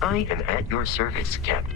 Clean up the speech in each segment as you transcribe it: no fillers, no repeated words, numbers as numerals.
I am at your service, Captain.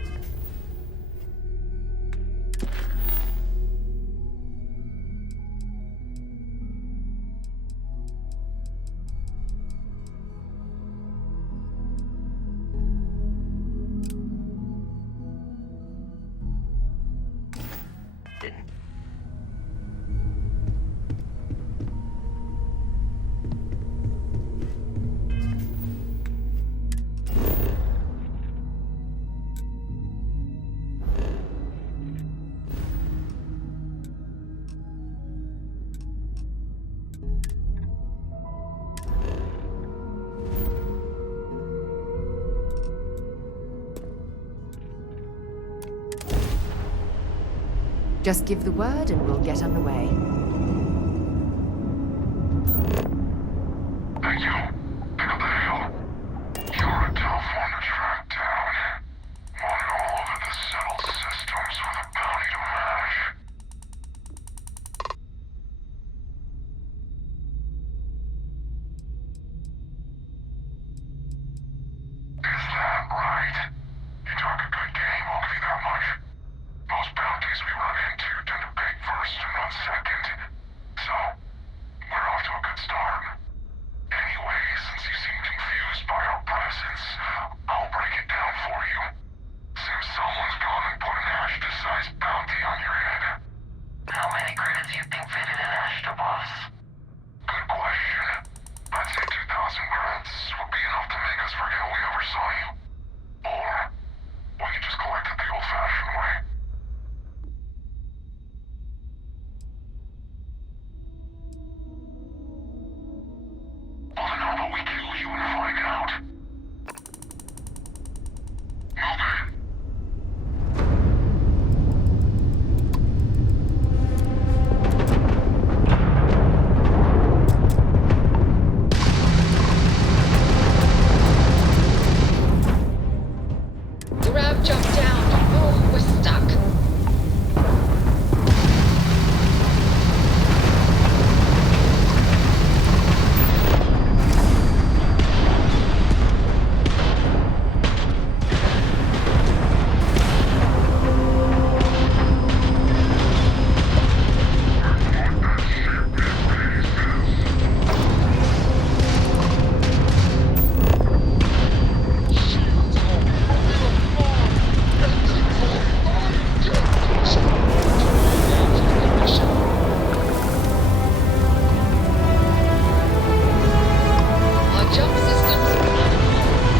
Just give the word and we'll get underway. Thank you. Pick up the hail. You're a tough one to track down. Wanted all over the settled systems with a bounty to match. Is that right? You talk a good game, I'll give you that much. Most bounties we run into tend to beg first and run second. So, we're off to a good start. Anyway, since you seem confused by our presence, I'll break it down for you. Seems someone's gone and put an Ashta-sized bounty on your head. How many credits do you think fitted in Ashta, boss? Good question. I'd say 2,000 credits would be enough to make us forget we ever saw you. Or, we could just collect it the old-fashioned way. Well, then how about we kill you and find out? Move it. Grab, jump down. Oh, we're stuck. Our jump systems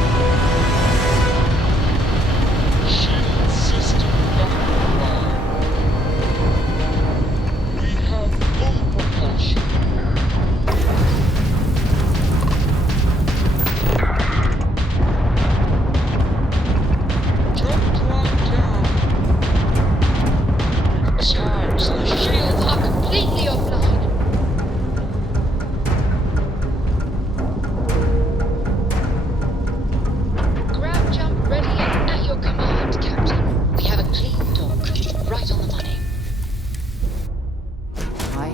Shield system offline. We have full propulsion. Jump drive down. charged. The shields are completely offline. Grab, jump, ready and at your command, Captain. We have a clean dock, right on the money. Hi.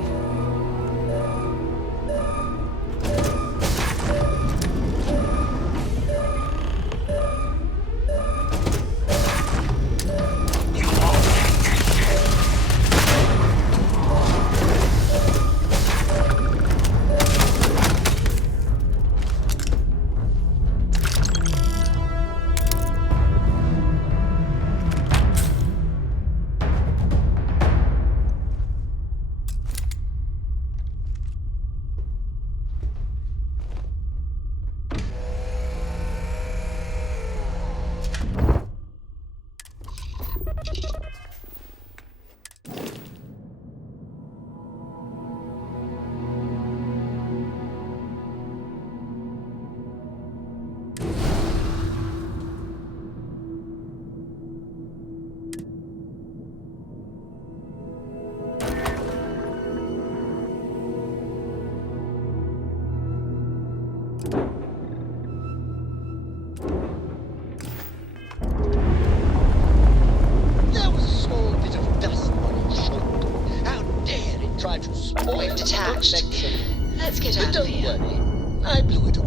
There was a small bit of dust on his shoulder. How dare it try to spoil We're the detached. perfection. Let's get But out of don't here. worry, I blew it off.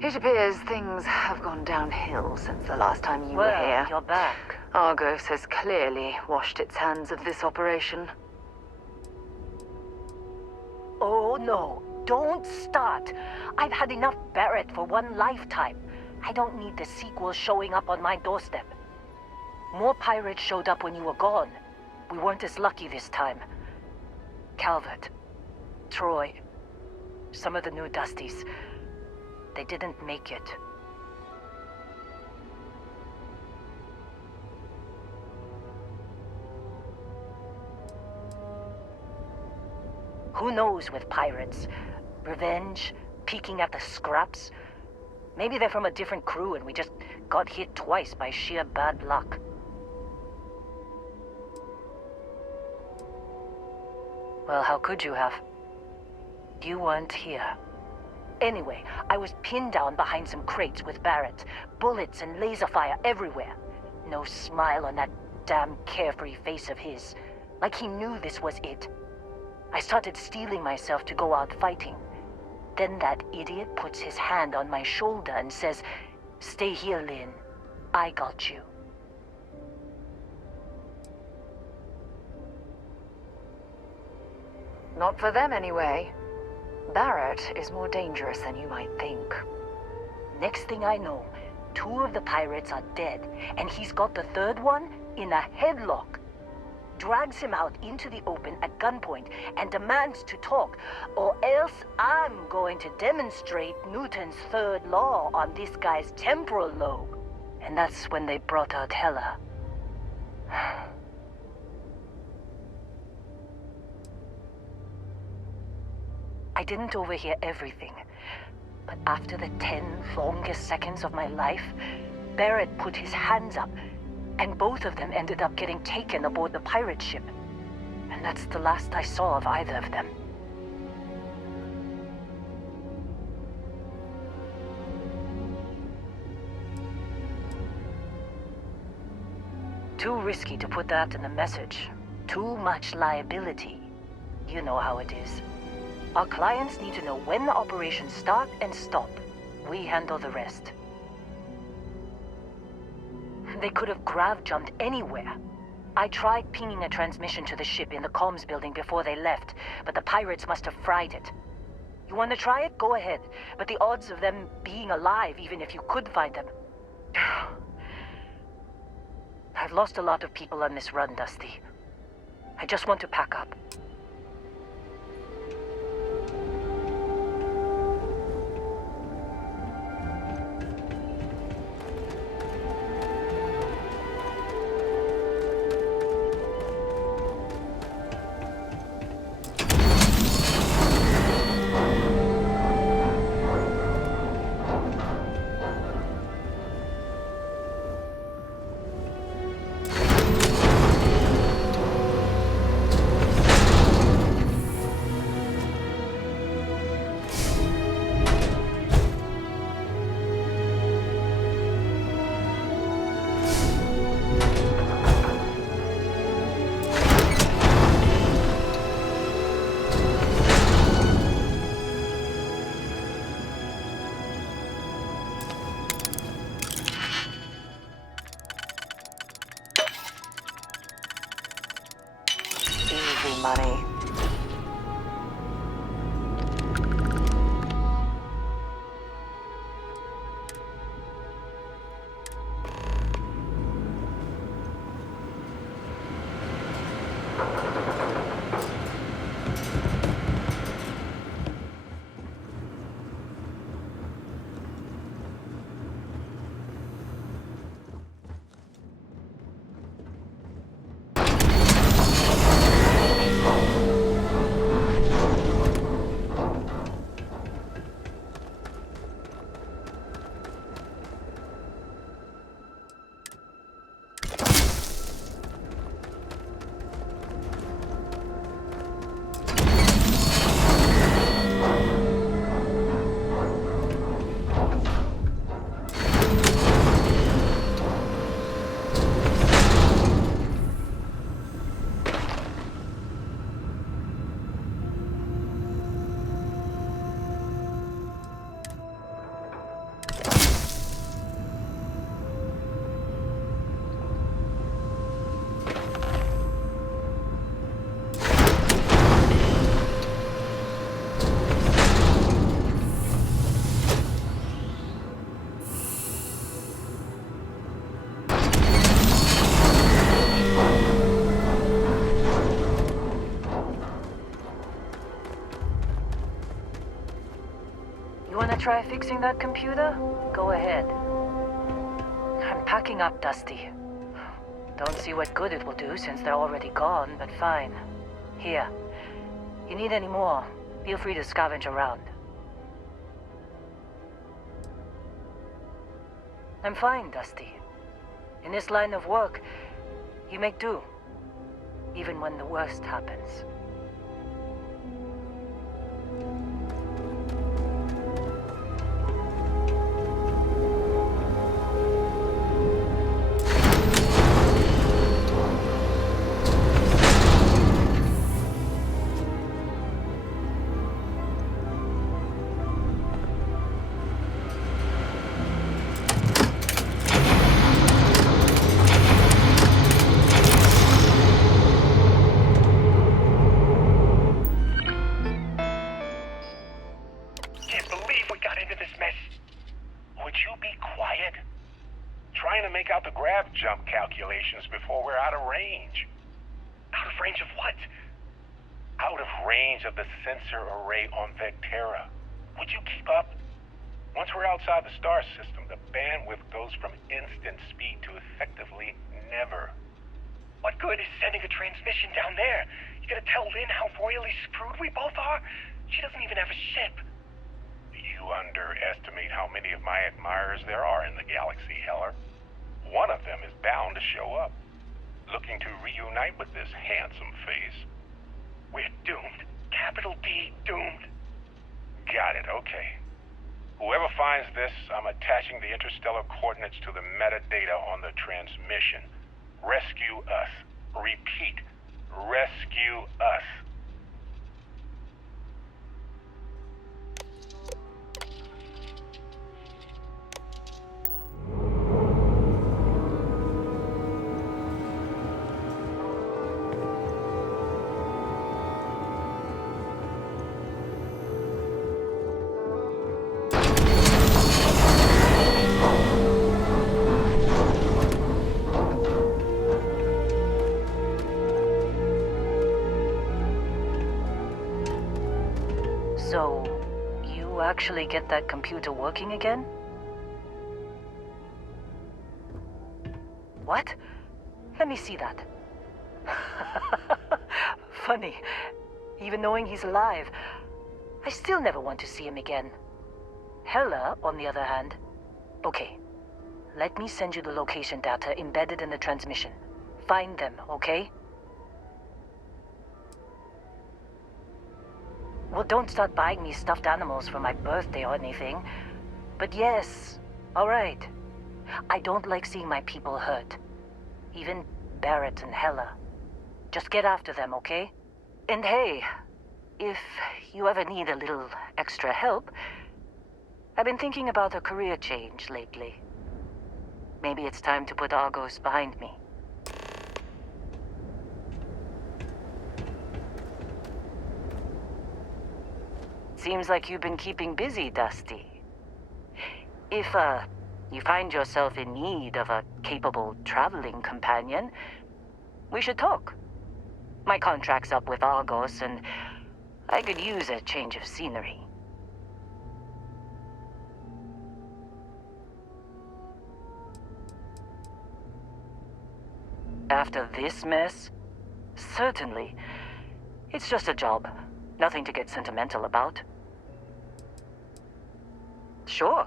It appears things have gone downhill since the last time you were here. You're back. Argos has clearly washed its hands of this operation. Oh no, don't start. I've had enough Barrett for one lifetime. I don't need the sequel showing up on my doorstep. More pirates showed up when you were gone. We weren't as lucky this time. Calvert, Troy, some of the new Dusties. They didn't make it. Who knows with pirates? Revenge? Peeking at the scraps? Maybe they're from a different crew and we just got hit twice by sheer bad luck. Well, how could you have? You weren't here. Anyway, I was pinned down behind some crates with Barrett. Bullets and laser fire everywhere. No smile on that damn carefree face of his. Like he knew this was it. I started steeling myself to go out fighting. Then that idiot puts his hand on my shoulder and says, "Stay here, Lynn. I got you." Not for them, anyway. Barrett is more dangerous than you might think. Next thing I know, 2 of the pirates are dead, and he's got the 3rd one in a headlock. Drags him out into the open at gunpoint and demands to talk, or else I'm going to demonstrate Newton's 3rd law on this guy's temporal lobe. And that's when they brought out Hela. I didn't overhear everything, but after the 10 longest seconds of my life, Barrett put his hands up, and both of them ended up getting taken aboard the pirate ship. And that's the last I saw of either of them. Too risky to put that in the message. Too much liability. You know how it is. Our clients need to know when the operations start and stop. We handle the rest. They could have grav-jumped anywhere. I tried pinging a transmission to the ship in the comms building before they left, but the pirates must have fried it. You want to try it? Go ahead. But the odds of them being alive, even if you could find them... I've lost a lot of people on this run, Dusty. I just want to pack up. Money. try fixing that computer? Go ahead. I'm packing up, Dusty. Don't see what good it will do since they're already gone, but fine. Here. You need any more, feel free to scavenge around. I'm fine, Dusty. In this line of work, you make do, even when the worst happens. Jump calculations before we're out of range. Out of range of what? Out of range of the sensor array on Vectera. Would you keep up? Once we're outside the star system, the bandwidth goes from instant speed to effectively never. What good is sending a transmission down there? You gonna tell Lynn how royally screwed we both are? She doesn't even have a ship. You underestimate how many of my admirers there are in the galaxy, Heller. One of them is bound to show up, looking to reunite with this handsome face. We're doomed. Capital D, doomed. Got it, okay. Whoever finds this, I'm attaching the interstellar coordinates to the metadata on the transmission. Rescue us. Repeat, rescue us. So, you actually get that computer working again? What? Let me see that. Funny. Even knowing he's alive, I still never want to see him again. Hella, on the other hand. Okay. Let me send you the location data embedded in the transmission. Find them, okay? Well, don't start buying me stuffed animals for my birthday or anything. But yes, all right. I don't like seeing my people hurt. Even Barrett and Hella. Just get after them, okay? And hey, if you ever need a little extra help, I've been thinking about a career change lately. Maybe it's time to put Argos behind me. Seems like you've been keeping busy, Dusty. If, you find yourself in need of a capable traveling companion, we should talk. My contract's up with Argos, and I could use a change of scenery. After this mess? Certainly. It's just a job. Nothing to get sentimental about. Sure.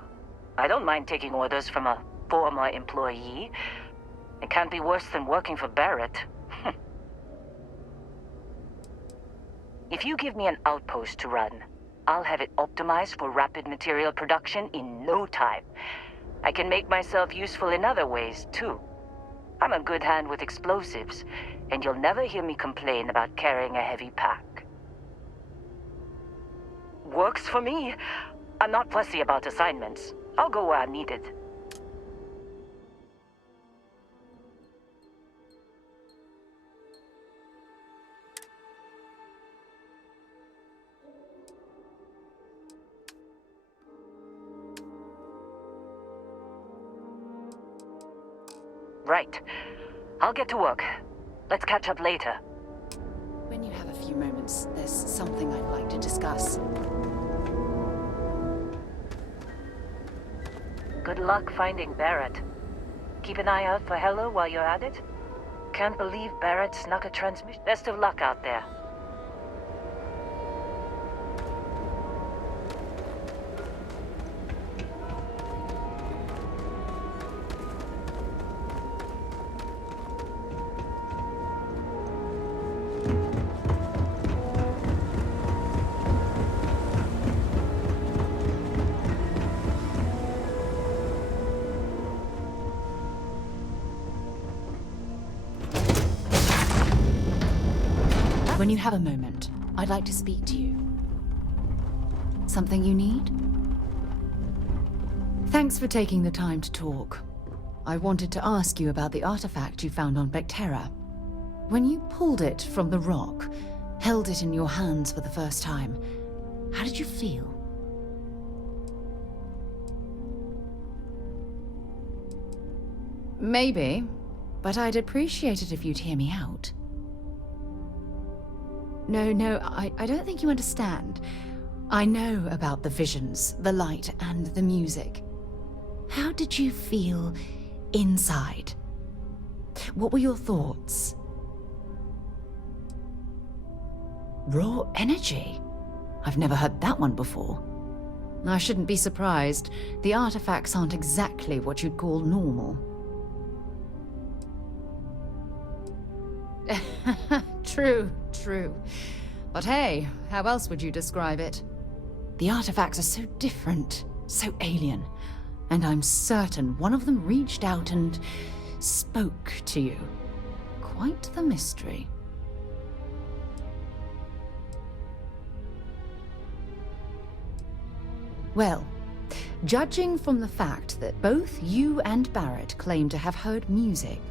I don't mind taking orders from a former employee. It can't be worse than working for Barrett. If you give me an outpost to run, I'll have it optimized for rapid material production in no time. I can make myself useful in other ways, too. I'm a good hand with explosives, and you'll never hear me complain about carrying a heavy pack. Works for me. I'm not fussy about assignments. I'll go where I'm needed. Right. I'll get to work. Let's catch up later. When you have a few moments, there's something I'd like to discuss. Good luck finding Barrett. Keep an eye out for Hello while you're at it. Can't believe Barrett snuck a transmission. Best of luck out there. When you have a moment, I'd like to speak to you. Something you need? Thanks for taking the time to talk. I wanted to ask you about the artifact you found on Vectera. When you pulled it from the rock, held it in your hands for the first time, how did you feel? Maybe, but I'd appreciate it if you'd hear me out. No, I don't think you understand. I know about the visions, the light, and the music. How did you feel inside? What were your thoughts? Raw energy? I've never heard that one before. I shouldn't be surprised. The artifacts aren't exactly what you'd call normal. True. But hey, how else would you describe it? The artifacts are so different, so alien, and I'm certain one of them reached out and spoke to you. Quite the mystery. Well, judging from the fact that both you and Barrett claim to have heard music,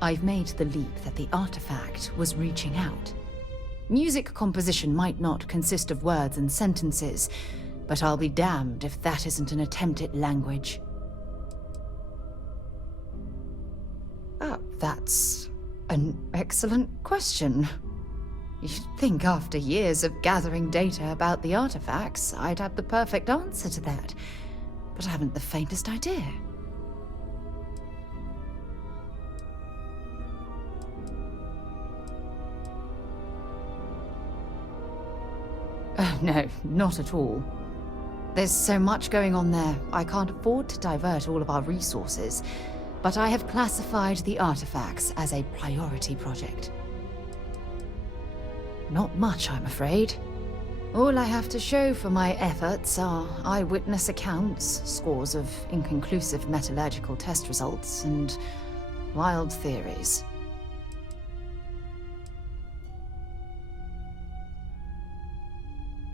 I've made the leap that the artifact was reaching out. Music composition might not consist of words and sentences, but I'll be damned if that isn't an attempt at language. That's an excellent question. You'd think after years of gathering data about the artifacts, I'd have the perfect answer to that, but I haven't the faintest idea. No, not at all. There's so much going on there, I can't afford to divert all of our resources, but I have classified the artifacts as a priority project. Not much, I'm afraid. All I have to show for my efforts are eyewitness accounts, scores of inconclusive metallurgical test results, and wild theories.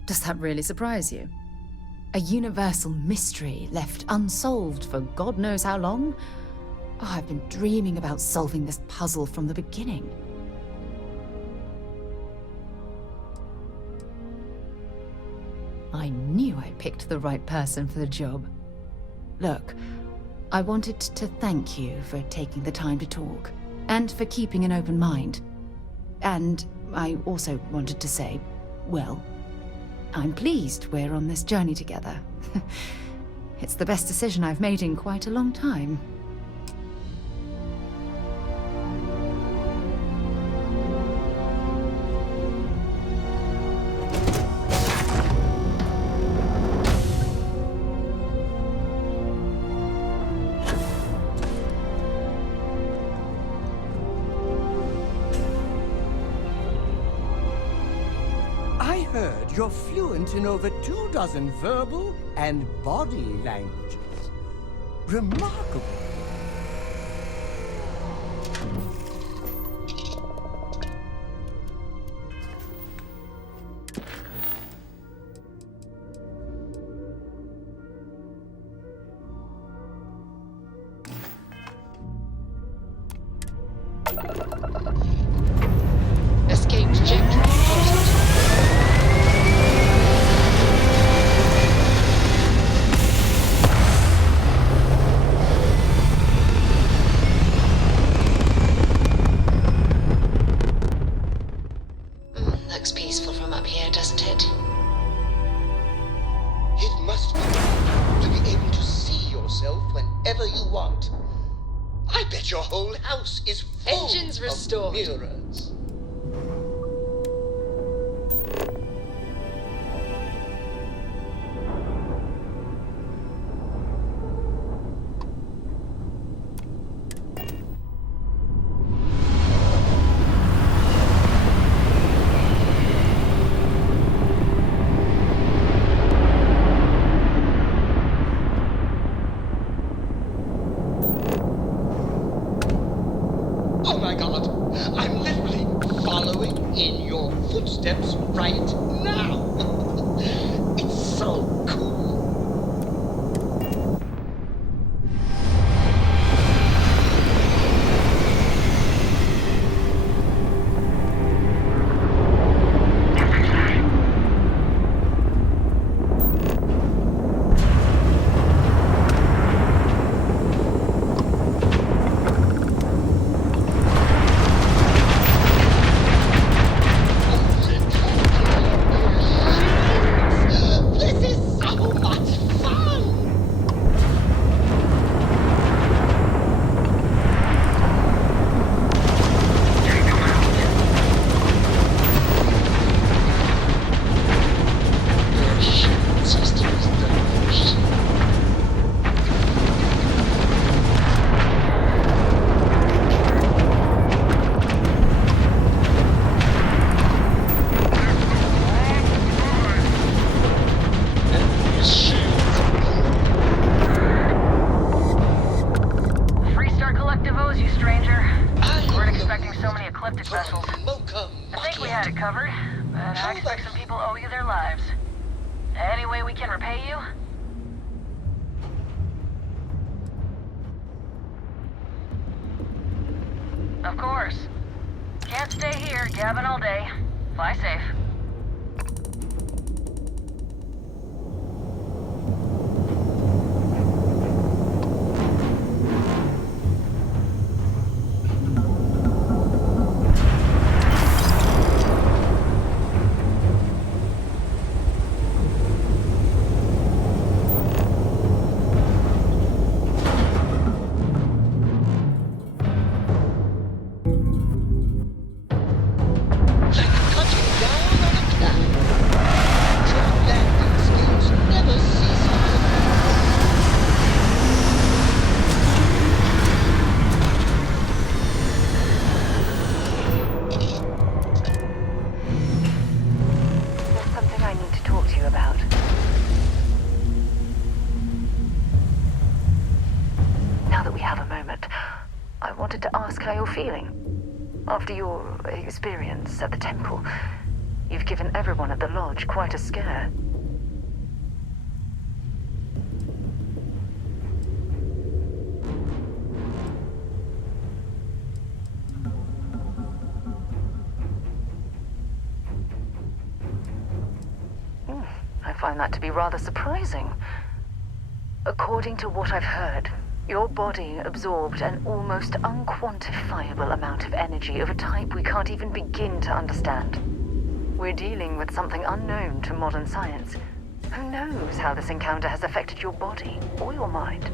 Does that really surprise you? A universal mystery left unsolved for God knows how long? Oh, I've been dreaming about solving this puzzle from the beginning. I knew I picked the right person for the job. Look, I wanted to thank you for taking the time to talk, and for keeping an open mind. And I also wanted to say, well, I'm pleased we're on this journey together. It's the best decision I've made in quite a long time. You're fluent in over 24 verbal and body languages. Remarkable. Escape trajectory plotted. whatever you want. I bet your whole house is full Engines of restored. mirrors. Oh my god, I'm literally following in your footsteps right now. It's so cool. This is so much fun! Your shield system is the worst. And these shields Freestar Collective owes you, stranger. I Weren't expecting so many ecliptic vessels. Mocha I think we had it covered, but I expect some people owe you their lives. Any way we can repay you? Of course. Can't stay here gabbing all day. Fly safe. like cutting down on a cloud. Your landing skills never cease to There's something I need to talk to you about. Now that we have a moment, I wanted to ask how you're feeling. After your experience at the temple, you've given everyone at the lodge quite a scare. I find that to be rather surprising. According to what I've heard, your body absorbed an almost unquantifiable amount of energy of a type we can't even begin to understand. We're dealing with something unknown to modern science. Who knows how this encounter has affected your body or your mind?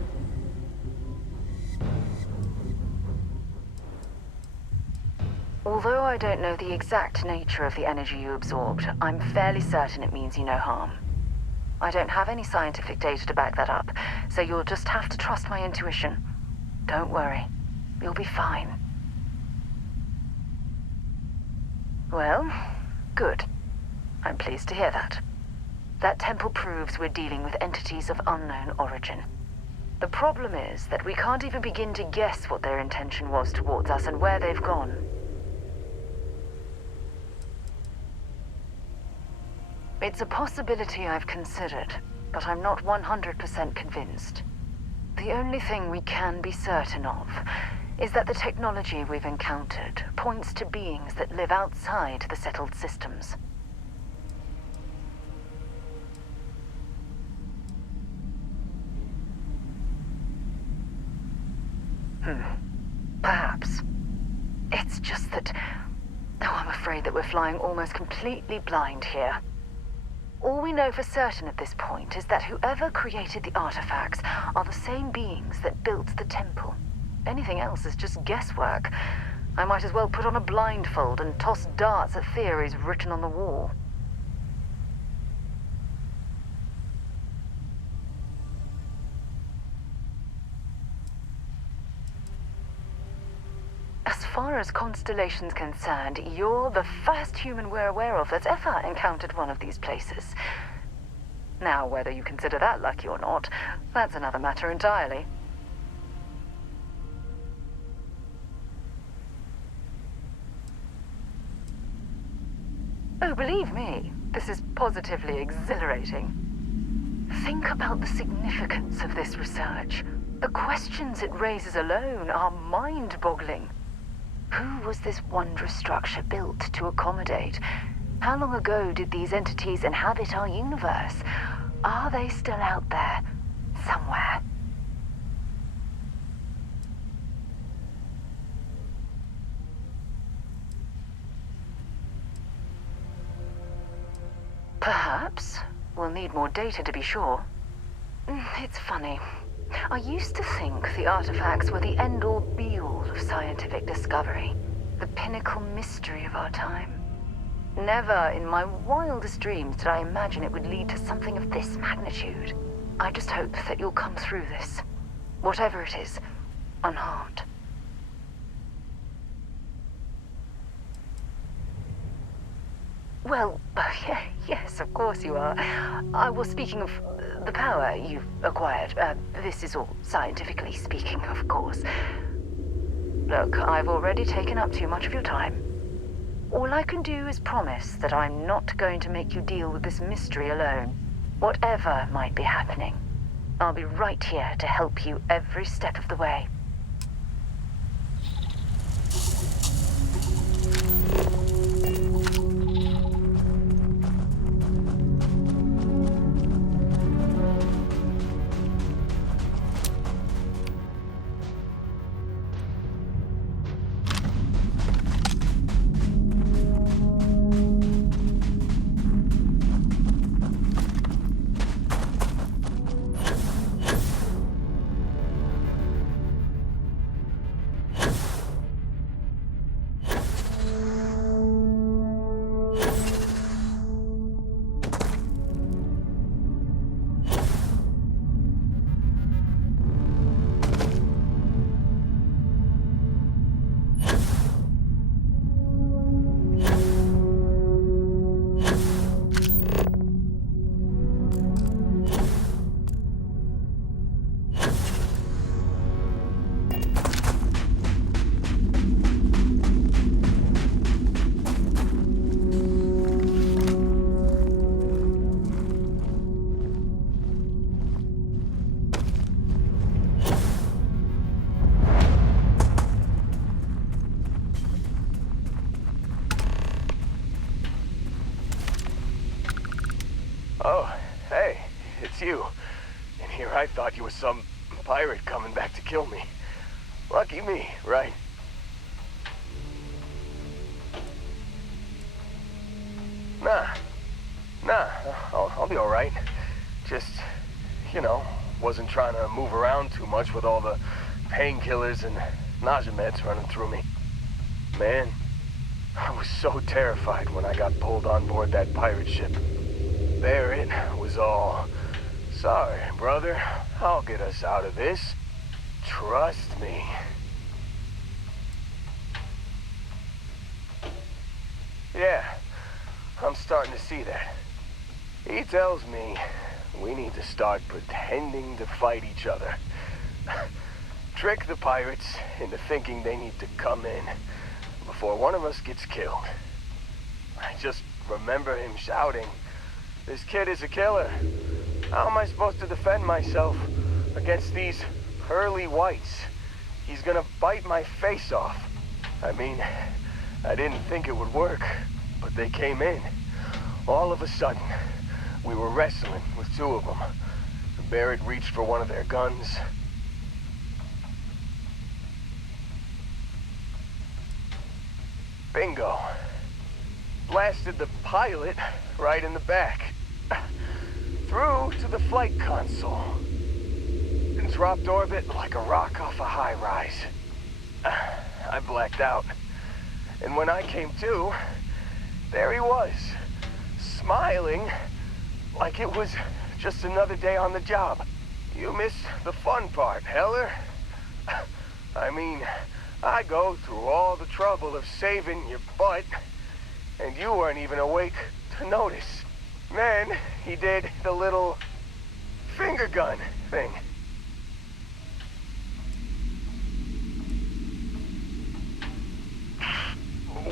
Although I don't know the exact nature of the energy you absorbed, I'm fairly certain it means you no harm. I don't have any scientific data to back that up, so you'll just have to trust my intuition. Don't worry. You'll be fine. Well, good. I'm pleased to hear that. That temple proves we're dealing with entities of unknown origin. The problem is that we can't even begin to guess what their intention was towards us and where they've gone. It's a possibility I've considered, but I'm not 100% convinced. The only thing we can be certain of is that the technology we've encountered points to beings that live outside the settled systems. Perhaps. It's just that... Oh, I'm afraid that we're flying almost completely blind here. All we know for certain at this point is that whoever created the artifacts are the same beings that built the temple. Anything else is just guesswork. I might as well put on a blindfold and toss darts at theories written on the wall. As far as Constellation's concerned, you're the first human we're aware of that's ever encountered one of these places. Now, whether you consider that lucky or not, that's another matter entirely. Oh, believe me, this is positively exhilarating. Think about the significance of this research. The questions it raises alone are mind-boggling. Who was this wondrous structure built to accommodate? How long ago did these entities inhabit our universe? Are they still out there, somewhere? Perhaps. We'll need more data to be sure. It's funny. I used to think the artifacts were the end-all be-all of scientific discovery, the pinnacle mystery of our time. Never in my wildest dreams did I imagine it would lead to something of this magnitude. I just hope that you'll come through this, whatever it is, unharmed. Well, yes, of course you are. I was speaking of the power you've acquired. This is all scientifically speaking, of course. Look, I've already taken up too much of your time. All I can do is promise that I'm not going to make you deal with this mystery alone. Whatever might be happening, I'll be right here to help you every step of the way. Oh, hey, it's you. And here I thought you were some pirate coming back to kill me. Lucky me, right? Nah, I'll be alright. Just, wasn't trying to move around too much with all the painkillers and nausea meds running through me. Man, I was so terrified when I got pulled on board that pirate ship. Barrett was all, "Sorry, brother, I'll get us out of this. Trust me." Yeah, I'm starting to see that. He tells me we need to start pretending to fight each other. Trick the pirates into thinking they need to come in before one of us gets killed. I just remember him shouting, "This kid is a killer. How am I supposed to defend myself against these pearly whites? He's gonna bite my face off." I mean, I didn't think it would work, but they came in. All of a sudden, we were wrestling with two of them. Barrett reached for one of their guns. Bingo. Blasted the pilot right in the back. through to the flight console and dropped orbit like a rock off a high rise. I blacked out. And when I came to, there he was, smiling like it was just another day on the job. You missed the fun part, Heller. I mean, I go through all the trouble of saving your butt, and you weren't even awake to notice. Then he did the little finger gun thing.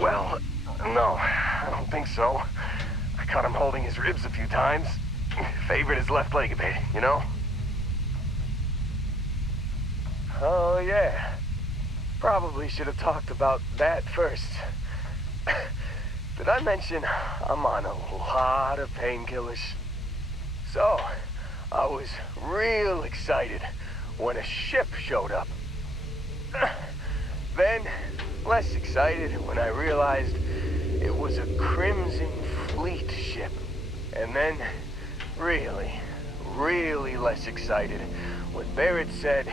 Well, no, I don't think so. I caught him holding his ribs a few times. Favored his left leg a bit, you know? Oh, yeah. Probably should have talked about that first. Did I mention I'm on a lot of painkillers? So, I was real excited when a ship showed up. Then, less excited when I realized it was a Crimson Fleet ship. And then, really, really less excited when Barrett said,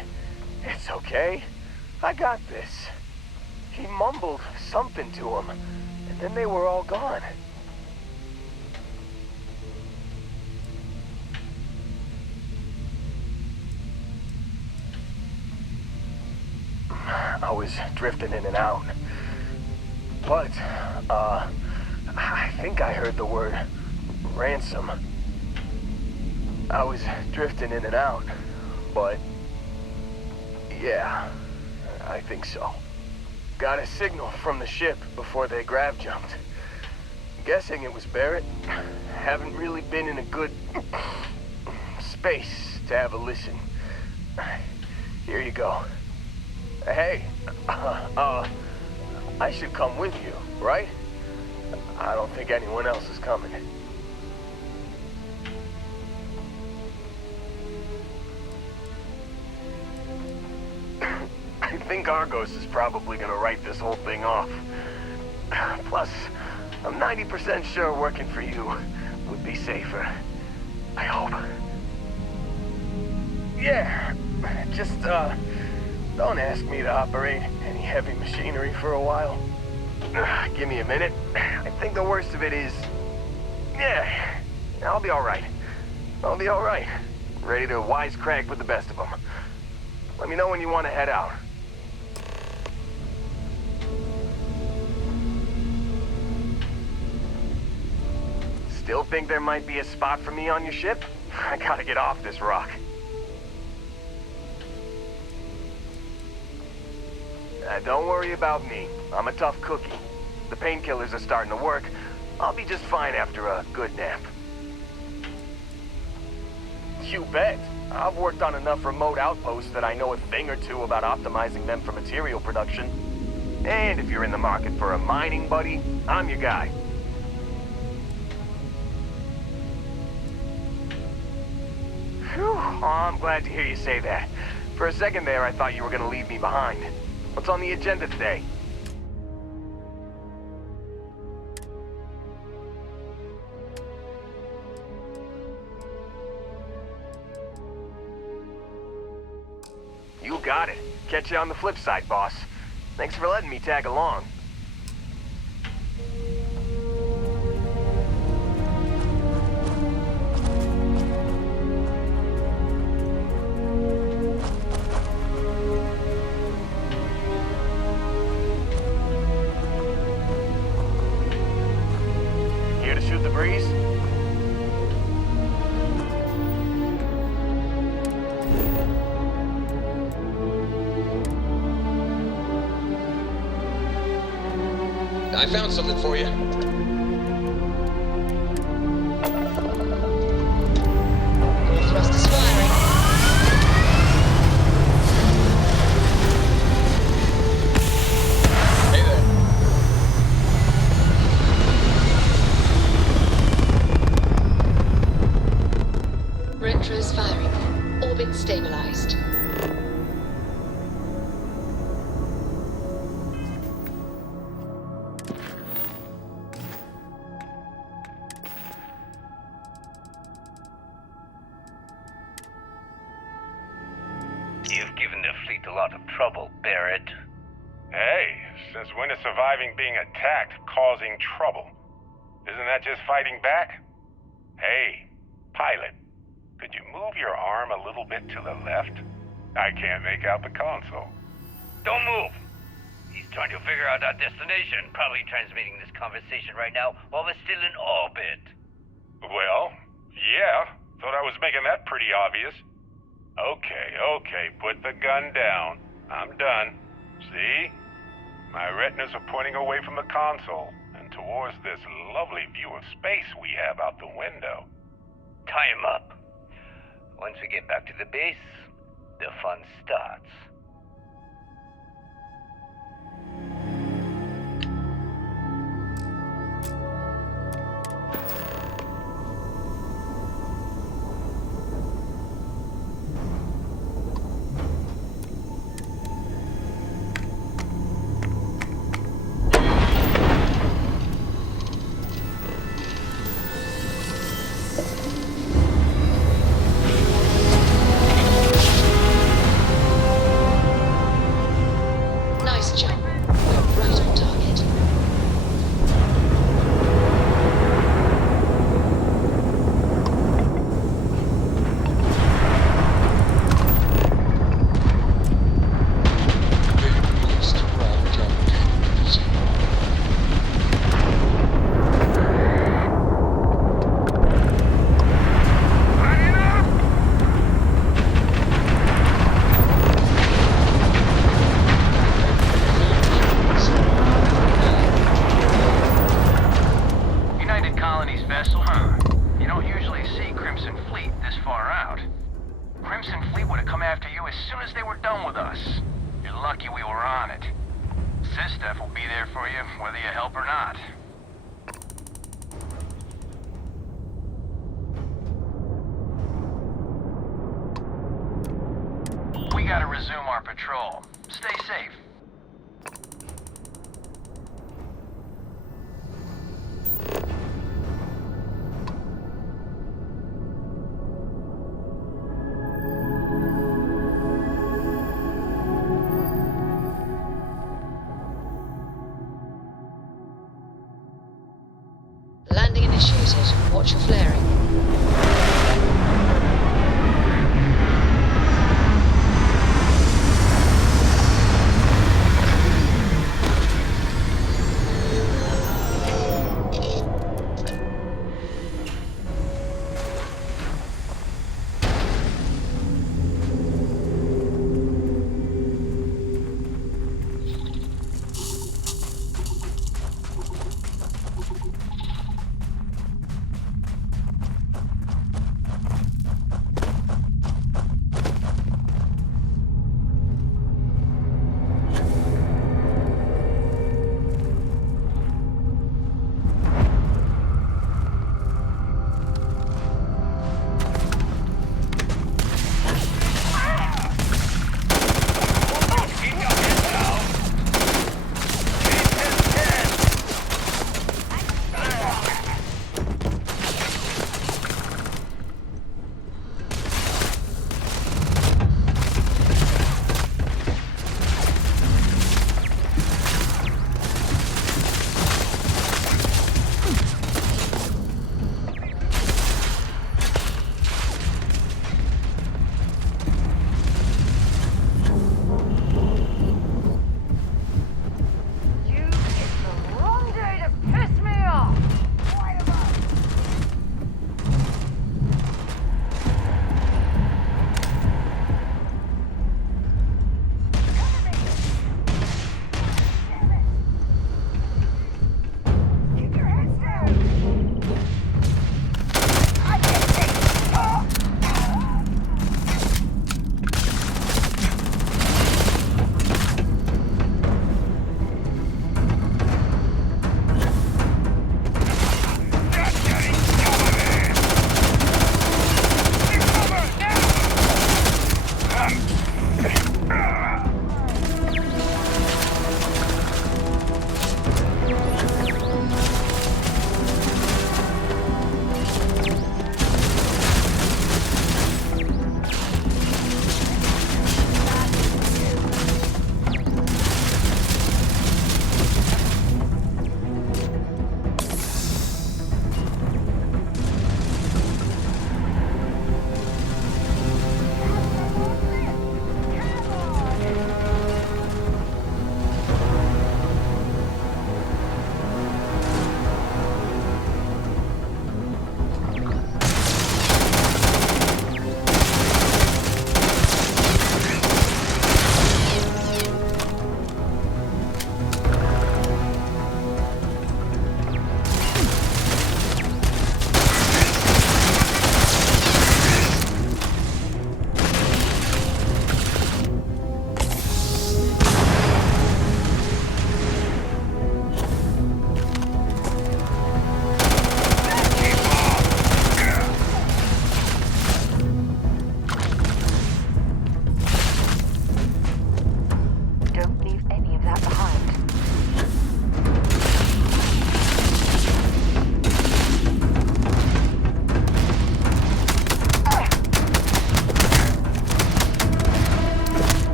"It's okay, I got this." He mumbled something to him, and then they were all gone. I was drifting in and out. But, I think I heard the word ransom. I was drifting in and out, but yeah, I think so. Got a signal from the ship before they grav jumped. Guessing it was Barrett. Haven't really been in a good space to have a listen. Here you go. Hey, I should come with you, right? I don't think anyone else is coming. I think Argos is probably gonna write this whole thing off. Plus, I'm 90% sure working for you would be safer. I hope. Yeah, just, don't ask me to operate any heavy machinery for a while. Give me a minute. I think the worst of it is... Yeah, I'll be alright. I'll be alright. Ready to wisecrack with the best of them. Let me know when you want to head out. Still think there might be a spot for me on your ship? I gotta get off this rock. Don't worry about me. I'm a tough cookie. The painkillers are starting to work. I'll be just fine after a good nap. You bet. I've worked on enough remote outposts that I know a thing or two about optimizing them for material production. And if you're in the market for a mining buddy, I'm your guy. Whew, oh, I'm glad to hear you say that. For a second there, I thought you were gonna leave me behind. What's on the agenda today? You got it. Catch you on the flip side, boss. Thanks for letting me tag along. Here to shoot the breeze? I found something for you. All thrusters firing. Hey there. Retros firing. Orbit stabilized. you've given the fleet a lot of trouble, Barrett. Hey, since when is surviving being attacked causing trouble? Isn't that just fighting back? Hey, pilot, could you move your arm a little bit to the left? I can't make out the console. Don't move! He's trying to figure out our destination, probably transmitting this conversation right now while we're still in orbit. Well, yeah, thought I was making that pretty obvious. Okay, put the gun down. I'm done. See? My retinas are pointing away from the console and towards this lovely view of space we have out the window. Tie him up. Once we get back to the base, the fun starts. Landing initiated. Watch your flaring.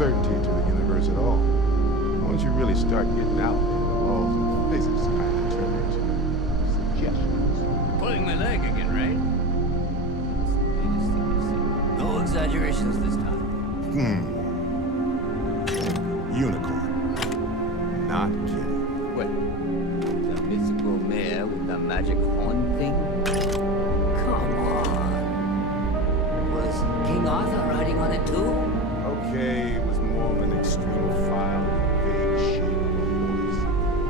uncertainty to the universe at all. Once you really start getting out there, the laws of physics kind of turn into suggestions. Pulling my leg again, right? No exaggerations this time. Unicorn. Not kidding. What? The mythical mare with the magic horn thing? Come on. Was King Arthur riding on it too? Okay, it was more of an extremophile and vague shape of voice.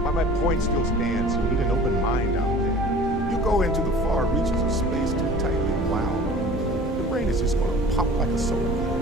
But my point still stands. You need an open mind out there. You go into the far reaches of space too tightly wound, your brain is just going to pop like a soda can.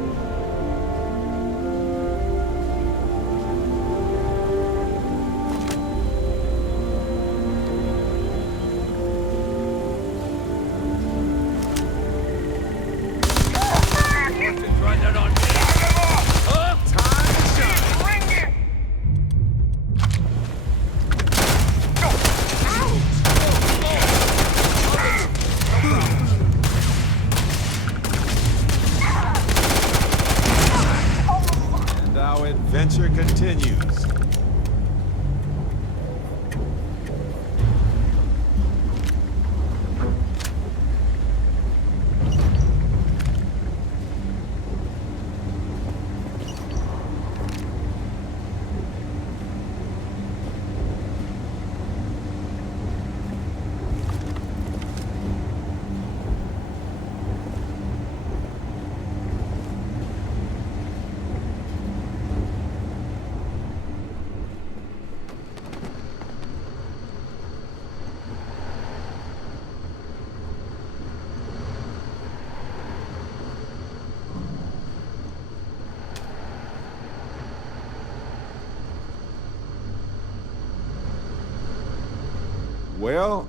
Adventure continues. Well,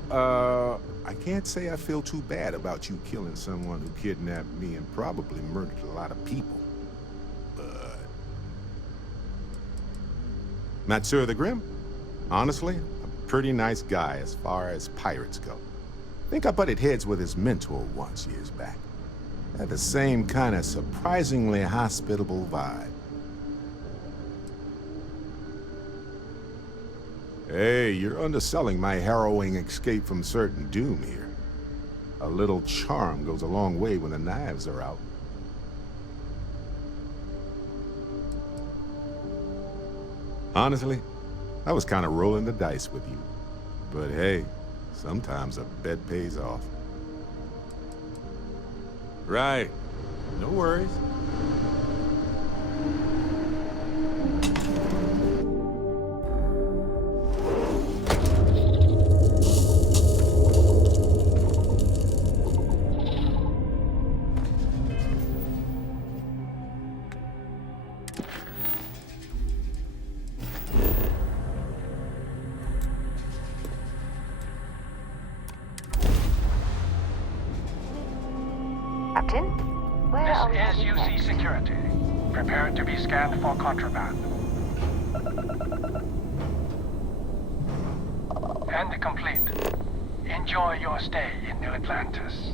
I can't say I feel too bad about you killing someone who kidnapped me and probably murdered a lot of people. But... Matsur the Grim? Honestly, a pretty nice guy as far as pirates go. Think I butted heads with his mentor once years back. Had the same kind of surprisingly hospitable vibe. Hey, you're underselling my harrowing escape from certain doom here. A little charm goes a long way when the knives are out. Honestly, I was kind of rolling the dice with you. But hey, sometimes a bet pays off. Right. No worries. Captain, where are we This is heading UC next? Security. Prepare to be scanned for contraband. And complete. Enjoy your stay in New Atlantis.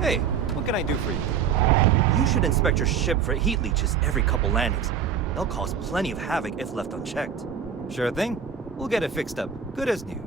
Hey, what can I do for you? You should inspect your ship for heat leeches every couple landings. They'll cause plenty of havoc if left unchecked. Sure thing. We'll get it fixed up. Good as new.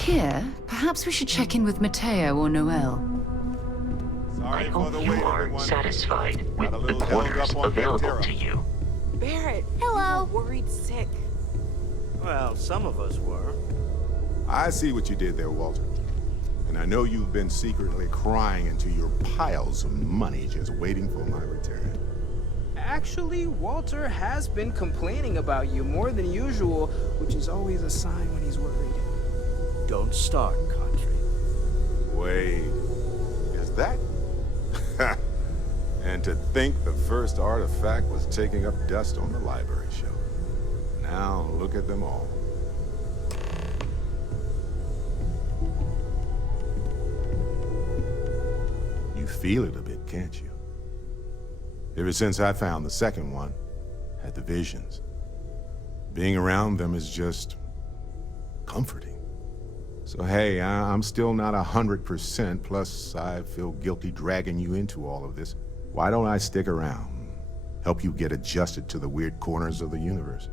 here, perhaps we should check in with Mateo or Noel. Sorry I for hope the you wait, are everyone. satisfied with Got a the little held quarters up on available Vectera. to you. Barrett. Hello. You were worried sick. Well, some of us were. I see what you did there, Walter. And I know you've been secretly crying into your piles of money just waiting for my return. Actually, Walter has been complaining about you more than usual, which is always a sign when he's worried. Don't start, Country. Wait, is that? And to think the first artifact was taking up dust on the library shelf. Now look at them all. You feel it a bit, can't you? Ever since I found the second one, had the visions. Being around them is just comforting. So hey, I'm still not 100%, plus I feel guilty dragging you into all of this. Why don't I stick around? Help you get adjusted to the weird corners of the universe.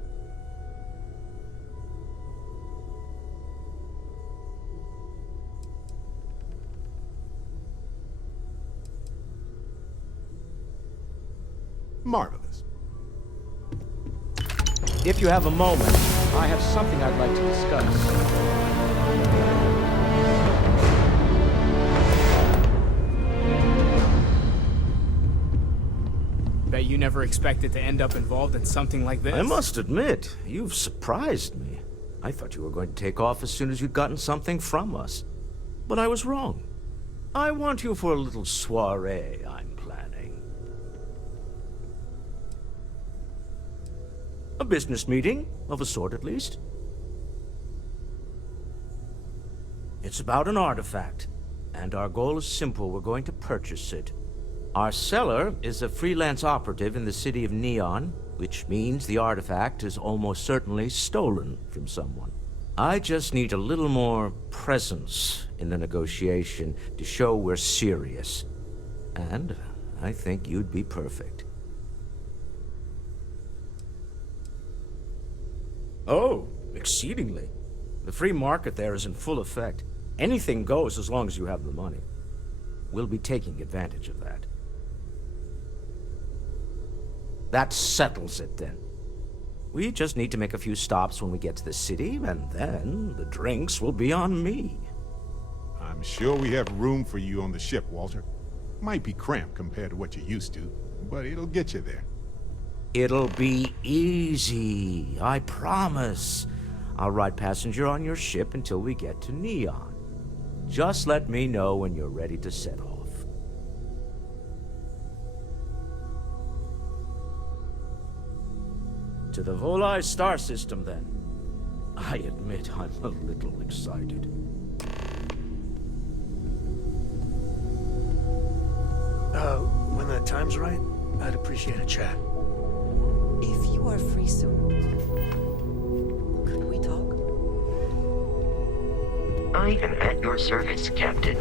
Marvelous. If you have a moment, I have something I'd like to discuss. Bet you never expected to end up involved in something like this. I must admit, you've surprised me. I thought you were going to take off as soon as you'd gotten something from us. But I was wrong. I want you for a little soiree I'm planning. A business meeting, of a sort at least. It's about an artifact, and our goal is simple. We're going to purchase it. Our seller is a freelance operative in the city of Neon, which means the artifact is almost certainly stolen from someone. I just need a little more presence in the negotiation to show we're serious. And I think you'd be perfect. Oh, exceedingly. The free market there is in full effect. Anything goes as long as you have the money. We'll be taking advantage of that. That settles it, then. We just need to make a few stops when we get to the city, and then the drinks will be on me. I'm sure we have room for you on the ship, Walter. Might be cramped compared to what you're used to, but it'll get you there. It'll be easy, I promise. I'll ride passenger on your ship until we get to Neon. Just let me know when you're ready to set off. To the Volai star system, then. I admit I'm a little excited. When the time's right, I'd appreciate a chat. If you are free soon, could we talk? I am at your service, Captain.